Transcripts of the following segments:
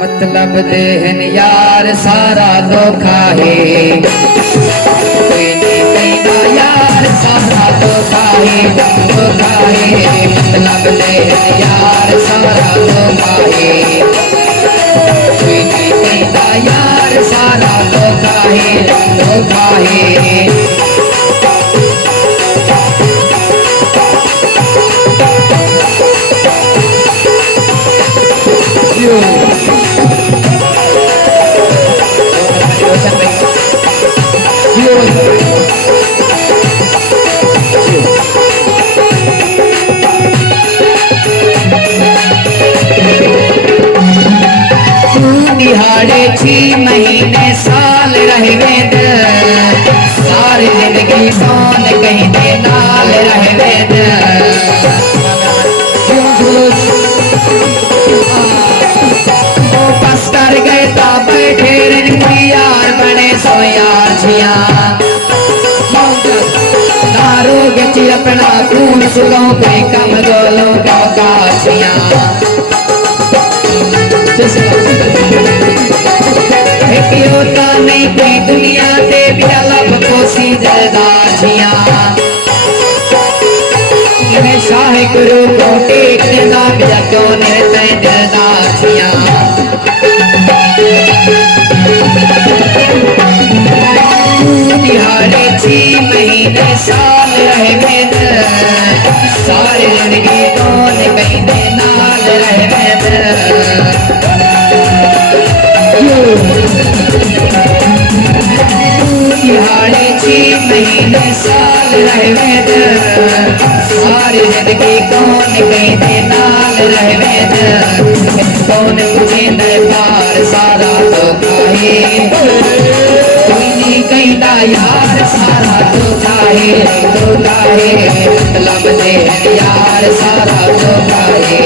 मतलब देहन यार सारा धोखा है, कोई नहीं कहना यार सारा धोखा है, धोखा है। मतलब देहन यार सारा धोखा है, कोई नहीं कहना यार सारा धोखा है, धोखा है। दिहाड़े 6 महीने साल रह गए, सारी जिंदगी कौन कहीं दे नाल रह गए। बस कर गए ता बैठे यार बने सो यार छिया, नारोग ची अपना खून सुलों पे कम गोलों का काछिया। होता नहीं कोई दुनिया दे बियालब कोसी जरदाछिया, शाह गुरु को टेक देना बिया क्यों निर्दय जरदाछिया। दिहाड़े 6 महीने साल रह गए, सारी जिंदगी कौन कहीं दे नाल रह गए। दिहाड़े 6 महीने साल रह गए, सारी जिंदगी कौन कहीं दे नाल रह गए। कौन तुझे दरबार सारा धोखा है, कोई नहीं कहता यार सारा धोखा है, धोखा है। मतलब देहन यार सारा धोखा है,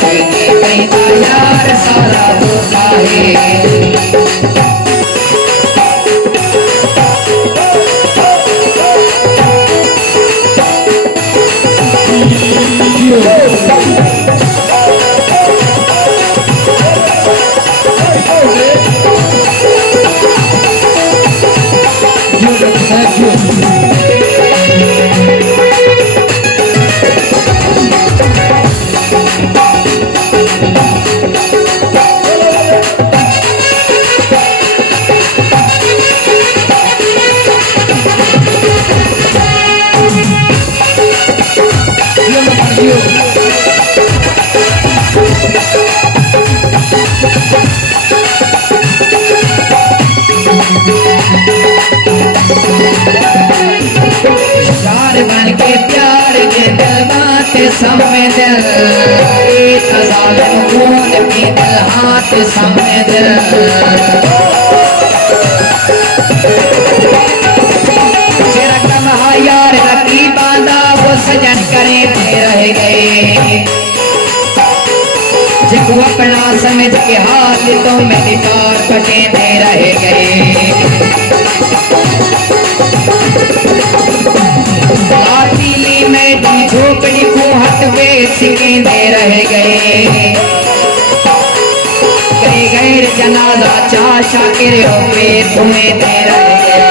कोई नहीं कहता यार सारा धोखा है। बन के प्यार के दिल बात समय दिल, एक जालिम खून की दिल हाथ समय दिल। तेरा कहा यार रखी बांधा वो सजन करे दे रह गए, जिको अपना समझ के हाथ तो मेरी पार पटे दे रह गए। लातीली में दी झोपड़ी को हटवे सिके दे रह गए, कई गैर जनाजा चाशा के पे तुम्हें दे रह गए।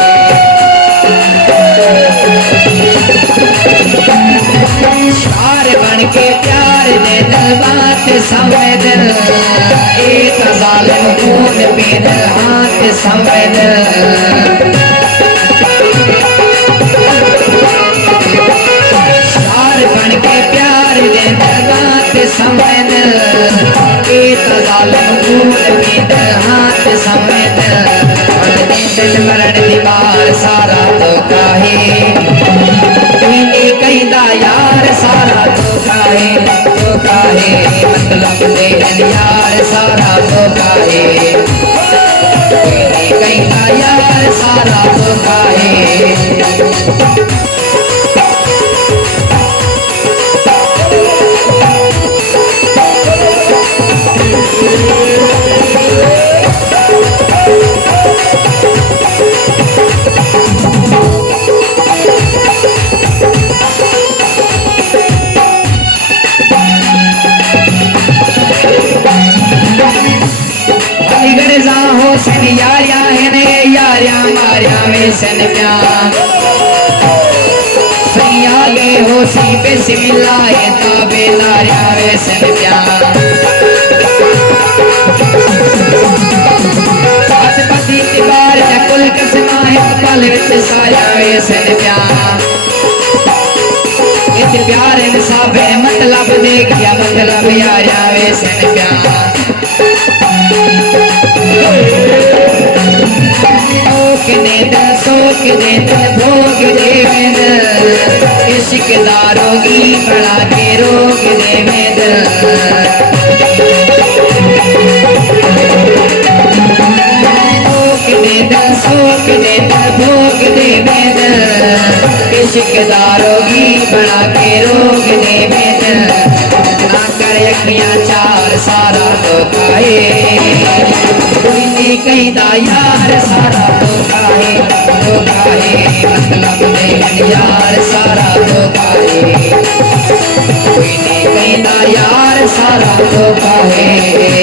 शार बन के प्यार दे दिल बात समय दिल, एक जालिम खून पे दिल हाथ समय दिल। बन के प्यार दे बात समय दिल, एक जालिम खून पे दिल हाथ समय दिल। दिल मरण दीवार सारा धोखा है, कोई नहीं कहता यार सारा धोखा है, धोखा है। मतलब देहन यार सारा धोखा है, कोई नहीं कहता यार सारा धोखा है। सन यारियां है यारियां मारियां वे सन प्यार सैया गे हो सी बिस्मिल्लाह ताबे लारियां वे सन प्यार पति तिबार कुल कसमा है पल विच साया वे सन प्यार इत प्यार इंसाफे मतलब दे गया मतलब यारियां वे सन प्यार सोक दे दिल भोग दे में इश्क दारोगी बड़ा के रोग दे में सोक दे दिल भोग दे में इश्क दारोगी बड़ा के रोग दे में ना कर अखियां चार सारा तो खाए कोई नहीं कहता यार सारा तो खाए मतलब नहीं यार सारा तो खाए कोई नहीं कहता यार सारा तो खाए